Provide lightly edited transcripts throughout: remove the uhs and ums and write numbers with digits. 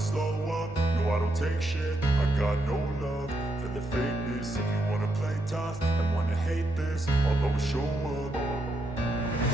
slow up, no I don't take shit. I got no love for the fakeness. If you wanna play tough and wanna hate this, I'll always show up.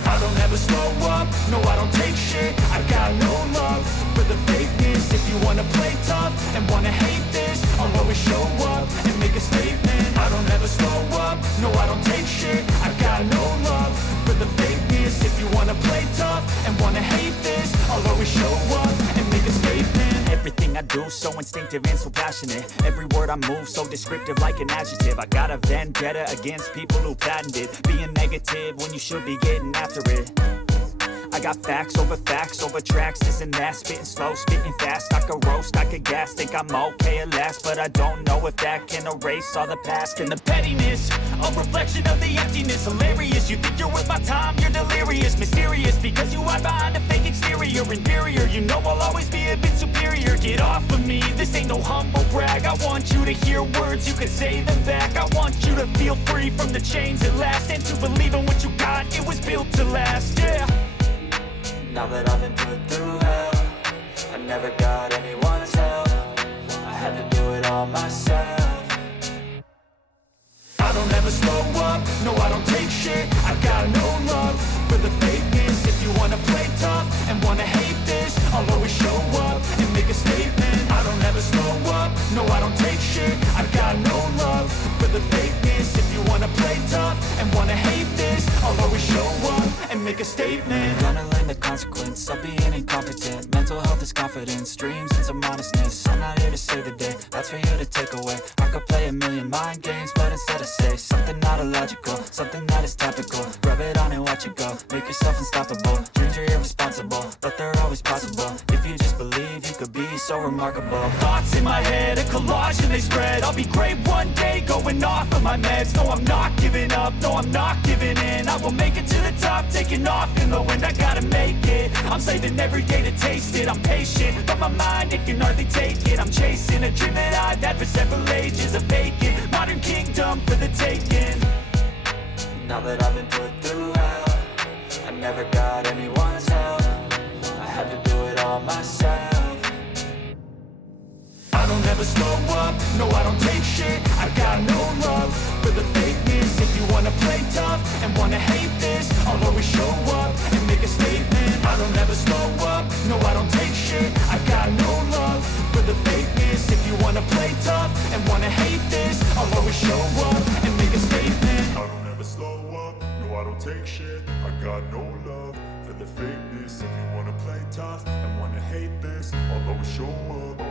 I don't ever slow up, no I don't take shit. I got no love for the fakeness. If you wanna play tough and wanna hate this, I'll always show up and make a statement. I don't ever slow up, no I don't take shit. I got no love for the fakeness. If you wanna play tough and wanna hate this, I'll always show up and make a statement. Everything I do so instinctive and so passionate. Every word I move so descriptive like an adjective. I got a vendetta against people who patented being negative when you should be getting after it. I got facts over tracks, this and that. Spitting slow, spitting fast. I could roast, I could gas. Think I'm okay at last, but I don't know if that can erase all the past. And the pettiness, a reflection of the emptiness. Hilarious, you think you're worth my time, you're delirious. Mysterious, because you hide behind a fake exterior. Inferior, you know I'll always be a bit superior. Get off of me, this ain't no humble brag. I want you to hear words, you can say them back. I want you to feel free from the chains at last, and to believe in what you got, it was built to last, yeah. Now that I've been put through hell, I never got anyone's help. I had to do it all myself. I don't ever slow up, no I don't take shit. I got no love for the fakeness. If you wanna play tough and wanna hate this, I'll always show up and make a statement. I don't ever slow up, no I don't take shit. I got no love for the fakeness. If you wanna play tough and wanna hate this, I'll always show up and make a statement. Gonna learn the consequence of being incompetent. Mental health is confidence, dreams and some honestness. I'm not here to save the day, that's for you to take away. I could play a million mind games, but instead I say something not illogical, something that is topical. Rub it on and watch it go, make yourself unstoppable. Dreams are irresponsible, but they're always possible. If you just believe, you could be so remarkable. Thoughts in my head, a collage and they spread. I'll be great one day, going off of my meds. No, I'm not giving up, no, I'm not giving in. I will make it to the top, taking off in the wind. I gotta make it, I'm saving every day to taste it. I'm patient, but my mind, it can hardly take it. I'm chasing a dream that I've had for several ages. A vacant, modern kingdom for the taking. Now that I've been put through hell, I never got anyone's help. I had to do it all myself. I don't ever slow up, no I don't take shit. I got no love for the fakeness. If you wanna play tough and wanna hate this, I'll always show up and make a statement. I don't ever slow up, no I don't take shit. I got no love for the fakeness. If you wanna play tough and wanna hate this, I'll always show up and make a statement. I don't ever slow up, no I don't take shit. I got no love for the fakeness. If you wanna play tough and wanna hate this, I'll always show up.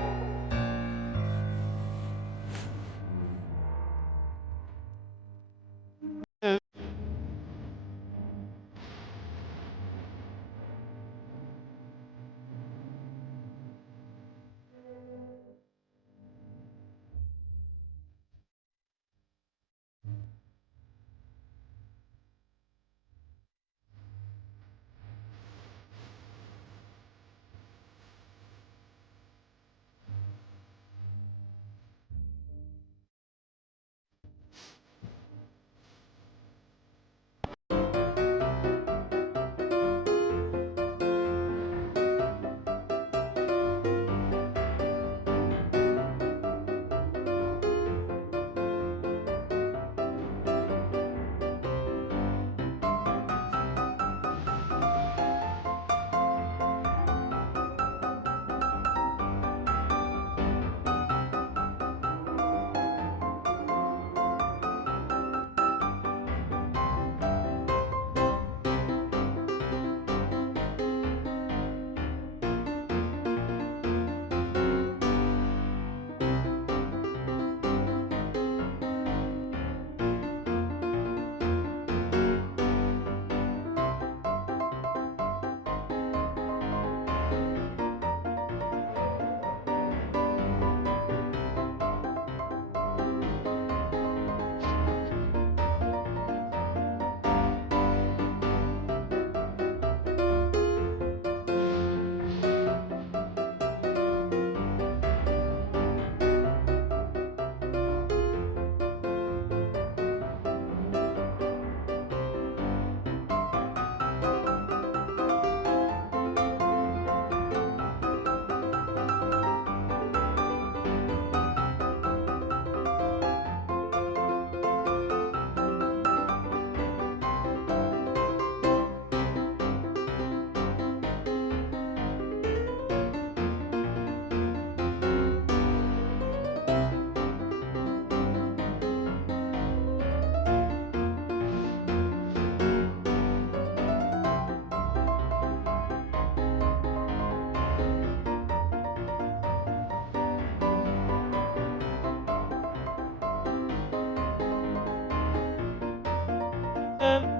Um,